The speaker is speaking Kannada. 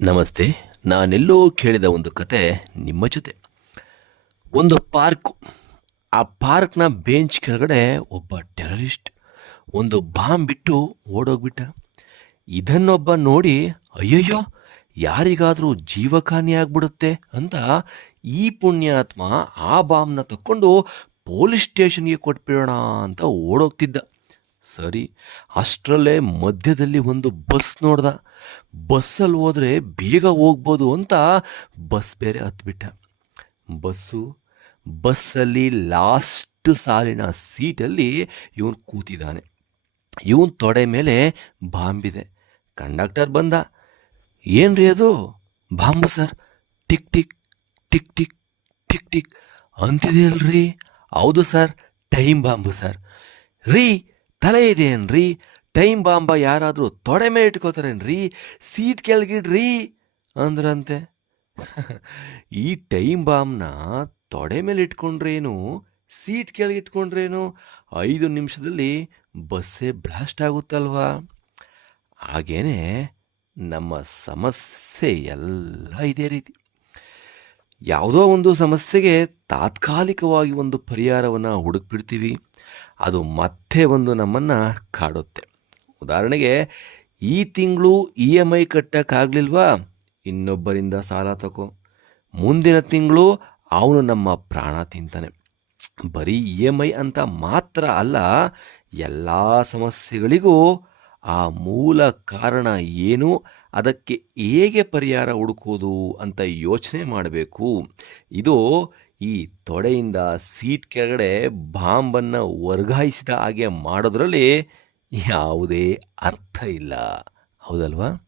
ನಮಸ್ತೆ. ನಾನೆಲ್ಲೋ ಕೇಳಿದ ಒಂದು ಕತೆ ನಿಮ್ಮ ಜೊತೆ. ಒಂದು ಪಾರ್ಕು. ಆ ಪಾರ್ಕ್ನ ಬೆಂಚ್ ಕೆಳಗಡೆ ಒಬ್ಬ ಟೆರರಿಸ್ಟ್ ಒಂದು ಬಾಂಬ್ ಬಿಟ್ಟು ಓಡೋಗ್ಬಿಟ್ಟ. ಇದನ್ನೊಬ್ಬ ನೋಡಿ, ಅಯ್ಯಯ್ಯೋ, ಯಾರಿಗಾದರೂ ಜೀವಕಾನಿ ಆಗ್ಬಿಡುತ್ತೆ ಅಂತ ಈ ಪುಣ್ಯಾತ್ಮ ಆ ಬಾಂಬ್ನ ತಕ್ಕೊಂಡು ಪೊಲೀಸ್ ಸ್ಟೇಷನ್ಗೆ ಕೊಟ್ಬಿಡೋಣ ಅಂತ ಓಡೋಗ್ತಿದ್ದ. ಸರಿ, ಅಷ್ಟರಲ್ಲೇ ಮಧ್ಯದಲ್ಲಿ ಒಂದು ಬಸ್ ನೋಡ್ದ. ಬಸ್ಸಲ್ಲಿ ಹೋದರೆ ಬೇಗ ಹೋಗ್ಬೋದು ಅಂತ ಬಸ್ ಬೇರೆ ಹತ್ಬಿಟ್ಟ. ಬಸ್ಸು, ಬಸ್ಸಲ್ಲಿ ಲಾಸ್ಟ್ ಸಾಲಿನ ಸೀಟಲ್ಲಿ ಇವನು ಕೂತಿದ್ದಾನೆ. ಇವನ್ ತೊಡೆ ಮೇಲೆ ಬಾಂಬಿದೆ. ಕಂಡಕ್ಟರ್ ಬಂದ. ಏನ್ರಿ ಅದು? Bomb sir. Tick tick tick tick tick tick. ಅಂತಿದೆಯಲ್ರಿ ಹೌದು ಸರ್, ಟೈಮ್ ಬಾಂಬು ಸರ್. ರೀ ತಲೆ ಇದೆಯೇನ್ರಿ ಟೈಮ್ ಬಾಂಬ ಯಾರಾದರೂ ತೊಡೆ ಮೇಲೆ ಇಟ್ಕೋತಾರೇನ್ರಿ? ಸೀಟ್ ಕೆಳಗಿಡ್ರಿ ಅಂದ್ರಂತೆ. ಈ ಟೈಮ್ ಬಾಂಬ್ನ ತೊಡೆ ಮೇಲೆ ಇಟ್ಕೊಂಡ್ರೇನು? ಸೀಟ್ ಕೆಳಗೆ ಇಟ್ಕೊಂಡ್ರೇನು? ಐದು ನಿಮಿಷದಲ್ಲಿ ಬಸ್ಸೇ ಬ್ಲಾಸ್ಟ್ ಆಗುತ್ತಲ್ವಾ? ಹಾಗೇನೆ ನಮ್ಮ ಸಮಸ್ಯೆ ಎಲ್ಲ ಇದೇ ರೀತಿ. ಯಾವುದೋ ಒಂದು ಸಮಸ್ಯೆಗೆ ತಾತ್ಕಾಲಿಕವಾಗಿ ಒಂದು ಪರಿಹಾರವನ್ನು ಹುಡುಕ್ಬಿಡ್ತೀವಿ. ಅದು ಮತ್ತೆ ಒಂದು ನಮ್ಮನ್ನು ಕಾಡುತ್ತೆ. ಉದಾಹರಣೆಗೆ, ಈ ತಿಂಗಳು ಇ ಎಂ ಐ ಕಟ್ಟೋಕ್ಕಾಗಲಿಲ್ವಾ? ಇನ್ನೊಬ್ಬರಿಂದ ಸಾಲ ತಗೋ ಮುಂದಿನ ತಿಂಗಳು ಅವನು ನಮ್ಮ ಪ್ರಾಣ ತಿಂತಾನೆ. ಬರೀ ಇ ಎಂ ಐ ಅಂತ ಮಾತ್ರ ಅಲ್ಲ, ಎಲ್ಲ ಸಮಸ್ಯೆಗಳಿಗೂ ಆ ಮೂಲ ಕಾರಣ ಏನು? ಅದಕ್ಕೆ ಹೇಗೆ ಪರಿಹಾರ ಹುಡುಕೋದು ಅಂತ ಯೋಚನೆ ಮಾಡಬೇಕು. ಇದು ಈ ತೊಡೆಯಿಂದ ಸೀಟ್ ಕೆಳಗಡೆ ಬಾಂಬನ್ನು ವರ್ಗಾಯಿಸಿದ ಹಾಗೆ ಮಾಡೋದ್ರಲ್ಲಿ ಯಾವುದೇ ಅರ್ಥ ಇಲ್ಲ. ಹೌದಲ್ವಾ?